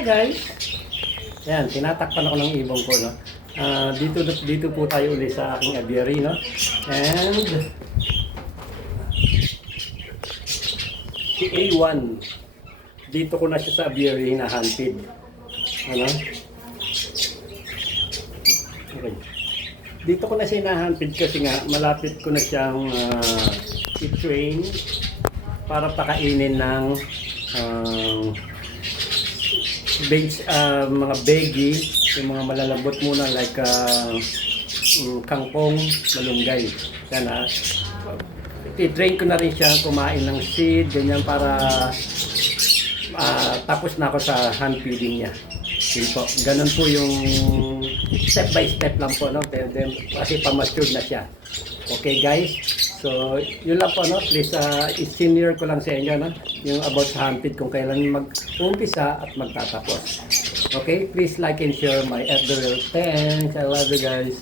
Hi guys! Yan, tinatakpan ako ng ibong ko, no? Dito po tayo ulit sa aking aviary, no? And si A1, dito ko na siya sa aviary na hunted. Ano? Okay. Dito ko na siya na-hunted kasi nga malapit ko na siyang i-train para pakainin ng mga veggie, yung mga malalambot muna like kangkong, malunggay. Yan i-train ko na rin siya kumain ng seed, ganyan para tapos na ako sa hand feeding niya. Okay po. Ganun po yung step by step lang po, no? Then, kasi pa-matured na siya. Okay guys? So, yun lang po, no? Please, i-senior ko lang sa inyo, no? Yung about sa hand feed, kung kailan mag-umpisa at magtatapos. Okay? Please like and share my editorial. Thanks. I love you guys.